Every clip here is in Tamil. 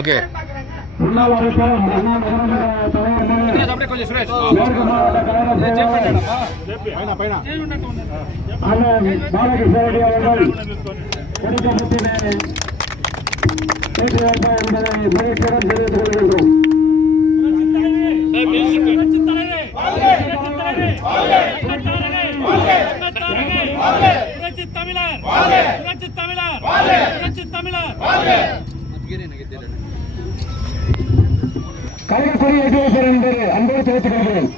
ஓகே கொஞ்சம் சுரேஷ் கழகப்படி ஏற்றுவார் என்று அன்போடு தெரிவித்துக் கொள்கிறேன்.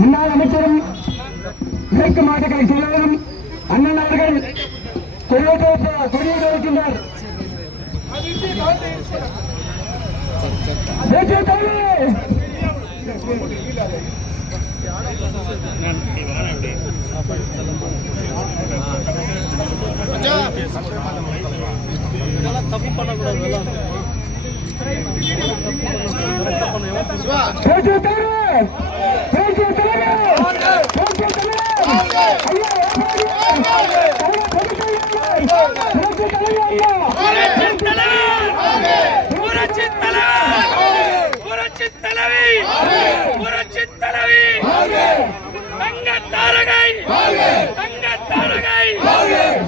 முன்னாள் அமைச்சரும் மேற்கு மாவட்ட செயலாளரும் அண்ணன் அவர்கள் கொடியேற்ற வைக்கின்றார். தப்பு பண்ணக்கூடாது.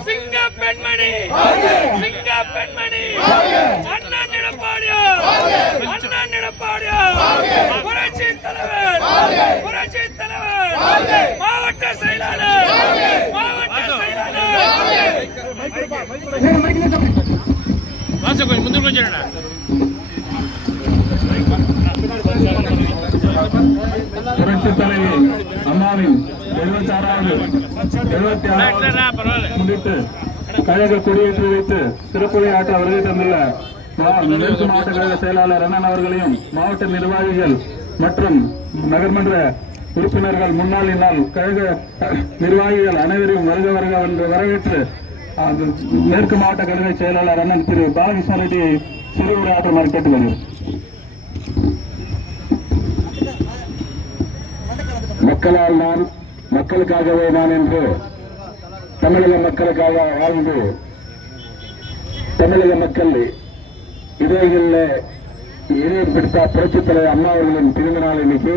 சிங்க பெண்மணி அண்ணன் எடப்பாடியார் புரட்சி தலைவர் மாவட்ட செயலாளர் முந்திர கொஞ்சம் புரட்சி தலைவி அம்மாவின் 76வது முன்னிட்டு கழக கொடியேற்றி வைத்து சிறப்புரை ஆற்ற வருகை தந்துள்ள மேற்கு மாவட்ட கழக செயலாளர் அண்ணன் அவர்களையும் மாவட்ட நிர்வாகிகள் மற்றும் நகர்மன்ற உறுப்பினர்கள் முன்னாள் இந்நாள் கழக நிர்வாகிகள் அனைவரையும் வருக என்று வரவேற்று மேற்கு மாவட்ட கழக செயலாளர் அண்ணன் திரு பாலகிருஷ்ண ரெட்டியை சிறுவுரை ஆற்றுமாறு கேட்டுக்கொள்கிறேன். மக்களால் நான் மக்களுக்காகவே நான் என்று தமிழக மக்களுக்காக வாழ்ந்து தமிழக மக்கள் இதயங்களில் இதயம் பிடித்த புரட்சித் தலைவர் அம்மா அவர்களின் பிறந்த நாள் இன்னைக்கு.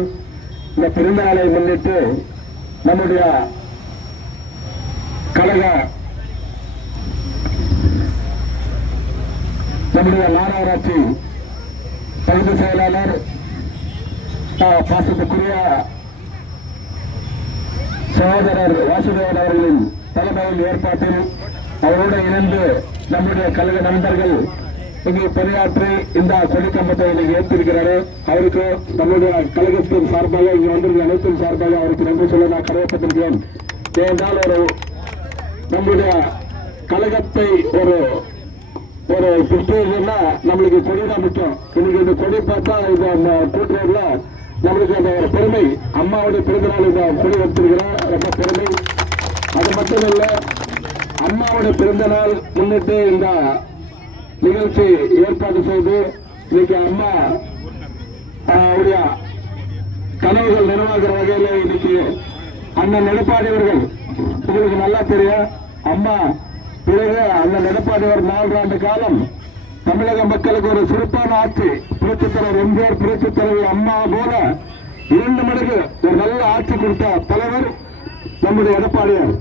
இந்த பிறந்த நாளை முன்னிட்டு நம்முடைய கழக நம்முடைய மாநகராட்சி பகுதி செயலாளர் பாசத்துக்குரிய சகோதரர் வாசுதேவன் அவர்களின் தலைமையில் ஏற்பாட்டில் அவரோடு இணைந்து நம்முடைய கழக நண்பர்கள் இங்கே பணியாற்றி இந்த கொடிக்கம்பத்தை இன்னைக்கு ஏற்றிருக்கிறாரு. அவருக்கு நம்முடைய கழகத்தின் சார்பாக இங்கு வந்திருக்கிற அனைத்தின் சார்பாக அவருக்கு நன்றி சொல்ல நான் கடமைப்பட்டிருக்கிறேன். ஏனென்றால் நம்முடைய கழகத்தை ஒரு பிரச்சனைனா நம்மளுக்கு கொடி தான் முக்கியம். இன்னைக்கு இந்த கொடி பார்த்தா இது அந்த கூட்டுறவுல நம்மளுக்கு அந்த ஒரு பெருமை. அம்மாவுடைய பிறந்தநாள் இந்த கொடி வச்சிருக்கிறோம், ரொம்ப பெருமை. அது மட்டுமல்ல, அம்மாவுடைய பிறந்தநாள் முன்னிட்டு இந்த நிகழ்ச்சி ஏற்பாடு செய்து இன்னைக்கு அம்மா உடைய கனவுகள் நிறைவாகிற வகையில் இன்னைக்கு அண்ணன் எடப்பாடி அவர்கள், உங்களுக்கு நல்லா தெரியும், அம்மா பிறகு அண்ணன் எடப்பாடி அவர் 4 ஆண்டு காலம் தமிழக மக்களுக்கு ஒரு சிறப்பான ஆட்சி, புரட்சித் தலைவர் எம்ஜிஆர், புரட்சித் தலைவர் அம்மா போல 2 மடங்கு ஒரு நல்ல ஆட்சி கொடுத்த தலைவர் நம்முடைய எடப்பாடியார்.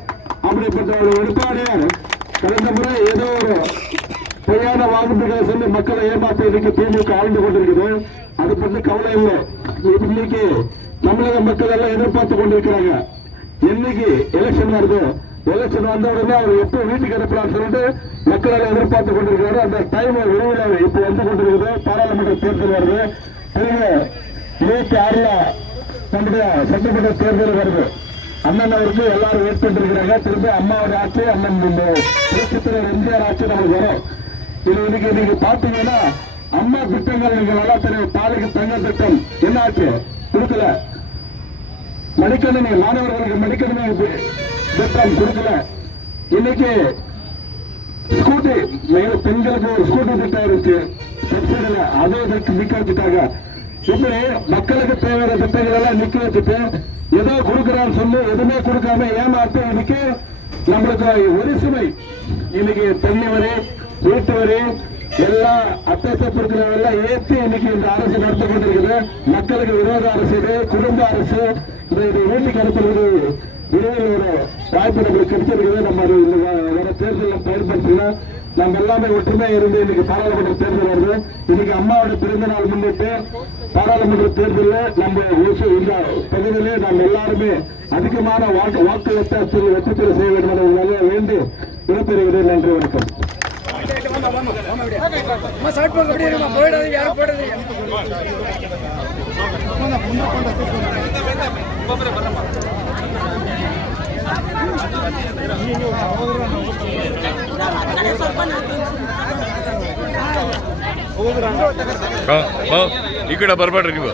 அப்படிப்பட்ட ஒரு எடப்பாடியார் கடந்த முறை ஏதோ ஒரு பொய்யான வாக்குறுதிகளை சொல்லி மக்களை ஏமாற்றுவதற்கு திமுக ஆழ்ந்து கொண்டிருக்குது. அது பற்றி கவலை இல்லை. இன்னைக்கு தமிழக மக்கள் எல்லாம் எதிர்பார்த்து கொண்டிருக்கிறாங்க. என்னைக்கு எலெக்ஷன் வருது, எலெக்ஷன் வந்த உடனே அவர் எப்போ வீட்டுக்கு அனுப்பலாம்னு சொல்லிட்டு மக்கள் எல்லாம் எதிர்பார்த்து கொண்டிருக்கிறாரு. அந்த டைம் விரைவில் இப்ப வந்து கொண்டிருக்குது. பாராளுமன்ற தேர்தல் வருது. பிறகு 26ல நம்முடைய சட்டமன்ற தேர்தல் வருது. அண்ணன் அவருக்கு எல்லாரும் வெயிட் பண்ணிருக்கிறாங்க. திரும்ப அம்மாவுடைய ஆட்சி, அண்ணன் புரட்சித்தலைவர் எம்ஜிஆர் ஆட்சி நமக்கு வரும். இது இன்னைக்கு நீங்க பாத்தீங்கன்னா அம்மா திட்டங்கள் நீங்க நல்லா தெரியும். தாலிக்கு தங்க திட்டம் என்ன ஆச்சு? கொடுக்கல. மடிக்கணினி மாணவர்களுக்கு மடிக்கணினி திட்டம் கொடுக்கல. இன்னைக்கு ஸ்கூட்டி பெண்களுக்கு ஒரு ஸ்கூட்டி திட்டம் இருந்துச்சு, சப்சிடியில அதை நிக்க வச்சுட்டாங்க. இப்படி மக்களுக்கு தேவையான திட்டங்கள் எல்லாம் நிக்க வச்சுட்டு ஏதோ கொடுக்கிறான்னு சொல்லி எதுவுமே கொடுக்காம ஏமாத்து இன்னைக்கு நம்மளுக்கு ஒரு சுமை. இன்னைக்கு தண்ணி வரி, வீட்டு வரி எல்லாம் அத்தியாவசியப்படுத்துறதெல்லாம் ஏற்றி இன்னைக்கு இந்த அரசு நடத்தி கொண்டிருக்குது. மக்களுக்கு விரோத அரசு இது, குடும்ப அரசு. இது வீட்டுக்கு அனுப்புறது விரைவில் ஒரு வாய்ப்பு நம்மளுக்கு கிடைச்சிருக்குது. நம்ம வர தேர்தலில் பயன்படுத்தினா நம்ம எல்லாமே ஒற்றுமை இருந்து இன்னைக்கு பாராளுமன்ற தேர்தல் வருது. இன்னைக்கு அம்மாவோட பிறந்த நாள் முன்னிட்டு பாராளுமன்ற தேர்தலில் நம்ம இந்த பகுதியிலே நம்ம எல்லாருமே அதிகமான வாக்கு வித்தியாசத்தில் வெற்றி பெற செய்ய வேண்டும் என வேண்டி விடைபெறுகிறேன். நன்றி, வணக்கம். ಈ ಕಡೆ ಬರ್ಬೇಡ್ರಿ ನೀವು.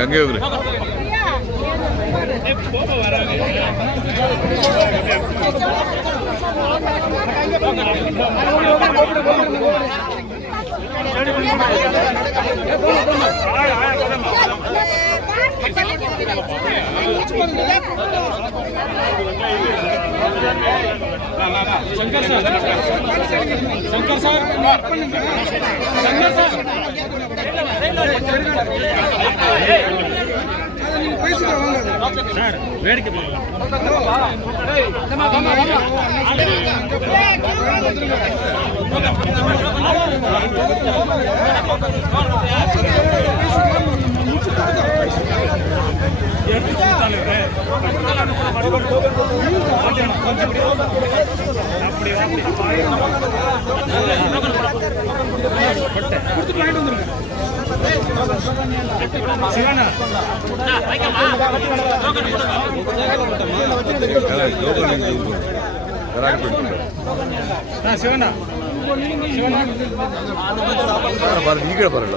ಹಂಗೆ ಹೋಗ್ರಿ. ಶಂಕರ್ ಸರ್ வேடிக்கை ಶಿವಣ್ಣ ಈಗ ಬರಲ್ಲ.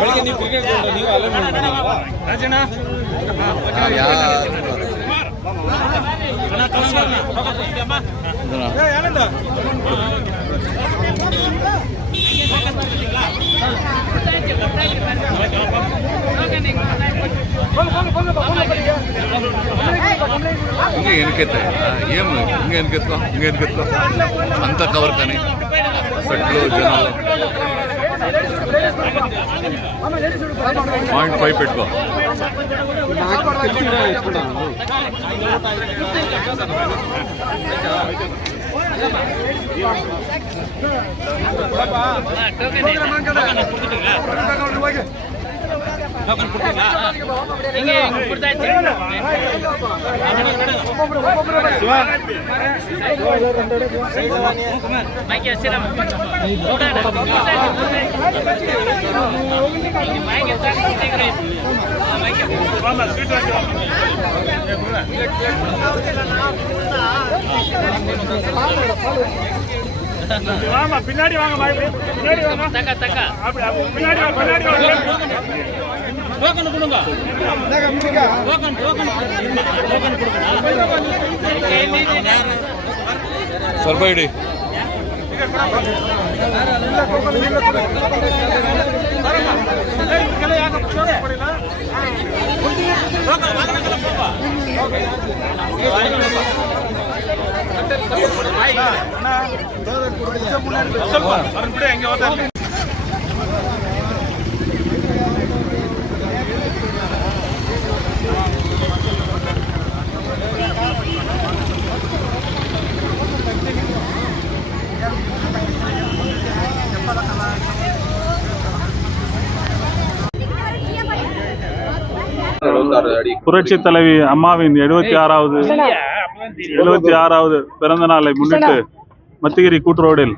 ಬೆಳಿಗ್ಗೆ ನೀವು ಕ್ರಿಕೆಟ್ ನೀವು ಅಲ್ಲೇ ರಾಜಣ್ಣ ಹಿಂಗೆ ಎನ್ಕೈತೆ ಏನು ಹಿಂಗೆ ಎನ್ಕತ್ಕೋ ಅಂಥ ಕವರ್ ತಾನೆ ಸೆಟ್ಲು ಜನ .5 పెట్టుకో. பின்னாடி வாங்க பின்னாடி வாங்க தக்க தக்க பின்னாடி வாங்க பின்னாடி வாங்க டோக்கன் கொடுங்க டோக்கன் டோக்கன் கொடுங்க ಸರ್ಬೈಡಿ புரட்சி தலைவி அம்மாவின் 76வது பிறந்த நாளை முன்னிட்டு மத்திகிரி கூட்டுரோடில்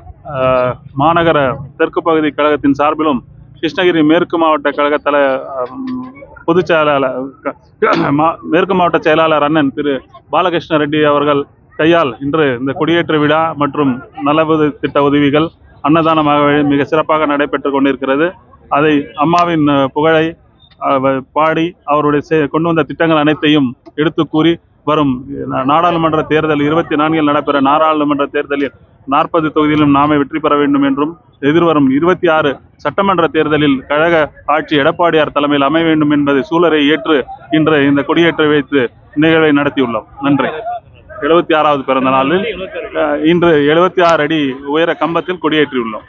மாநகர தெற்கு பகுதி கழகத்தின் சார்பிலும் கிருஷ்ணகிரி மேற்கு மாவட்ட கழக பொதுச் செயலாளர் மேற்கு மாவட்ட செயலாளர் அண்ணன் திரு பாலகிருஷ்ண ரெட்டி அவர்கள் கையால் இன்று இந்த கொடியேற்ற விழா மற்றும் நலவுது திட்ட உதவிகள் அன்னதானமாக மிக சிறப்பாக நடைபெற்று கொண்டிருக்கிறது. அதை அம்மாவின் புகழை பாடி அவருடைய கொண்டு வந்த திட்டங்கள் அனைத்தையும் எடுத்து கூறி வரும் நாடாளுமன்ற தேர்தல் 24 நடைபெற நாடாளுமன்ற தேர்தலில் 40 தொகுதியிலும் நாமே வெற்றி பெற வேண்டும் என்றும் எதிர்வரும் 26 சட்டமன்ற தேர்தலில் கழக ஆட்சி எடப்பாடியார் தலைமையில் அமைய வேண்டும் என்பதை சூழலை ஏற்று இன்று இந்த கொடியேற்றி வைத்து நிகழ்வை நடத்தியுள்ளோம். நன்றி. 76வது பிறந்த நாளில் இன்று 76 அடி உயர கம்பத்தில் கொடியேற்றியுள்ளோம்.